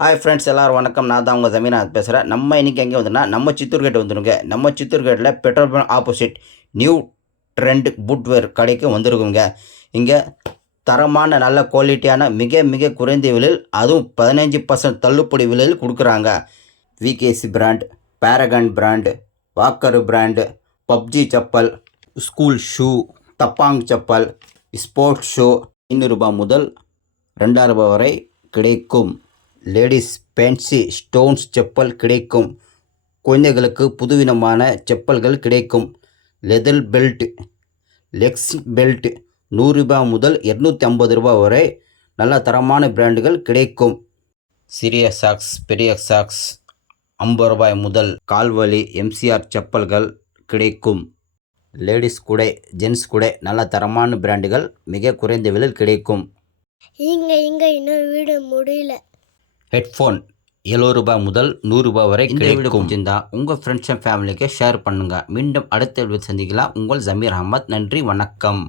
Hi friends எல்லோரும் வணக்கம். நான் தான் உங்கள் ஜமீனாத் பேசுகிறேன். நம்ம இன்றைக்கி எங்கே வந்துன்னா நம்ம சித்தூர் கேட்டு வந்துடுங்க. நம்ம சித்தூர் கேட்டில் petrol bunk opposite new trend footwear கடைக்கு வந்துருக்குங்க. இங்கே தரமான நல்ல குவாலிட்டியான மிக மிக குறைந்த விலையில், அதுவும் 15% தள்ளுபடி விலையில் கொடுக்குறாங்க. VKC brand, Paragon brand, Walker brand, PUBG chappal, school shoe, Dabangg chappal, sports shoe 500 ரூபாய் முதல் 2000 ரூபாய் வரை கிடைக்கும். லேடிஸ் ஃபேன்சி ஸ்டோன்ஸ் செப்பல் கிடைக்கும். குழந்தைகளுக்கு புதுவிதமான செப்பல்கள் கிடைக்கும். லெதர் பெல்ட், லெக்ஸ் பெல்ட் 100 ரூபாய் முதல் 250 ரூபாய் வரை நல்ல தரமான பிராண்டுகள் கிடைக்கும். சிறிய சாக்ஸ், பெரிய சாக்ஸ் 50 ரூபாய் முதல் கால்வலி எம்சிஆர் செப்பல்கள் கிடைக்கும். லேடிஸ் குடை, ஜென்ஸ் குடை நல்ல தரமான பிராண்டுகள் மிக குறைந்த விலையில் கிடைக்கும். இன்னும் வீடு முடியல. ஹெட்ஃபோன் 70 ரூபாய் முதல் 100 ரூபாய் வரை இந்த வீடியோ பிடிச்சிருந்தா உங்கள் ஃப்ரெண்ட்ஸ் அண்ட் ஃபேமிலிக்கு ஷேர் பண்ணுங்கள். மீண்டும் அடுத்த வீடியோ சந்திக்கலாம். உங்கள் ஜமீர் அஹமத். நன்றி, வணக்கம்.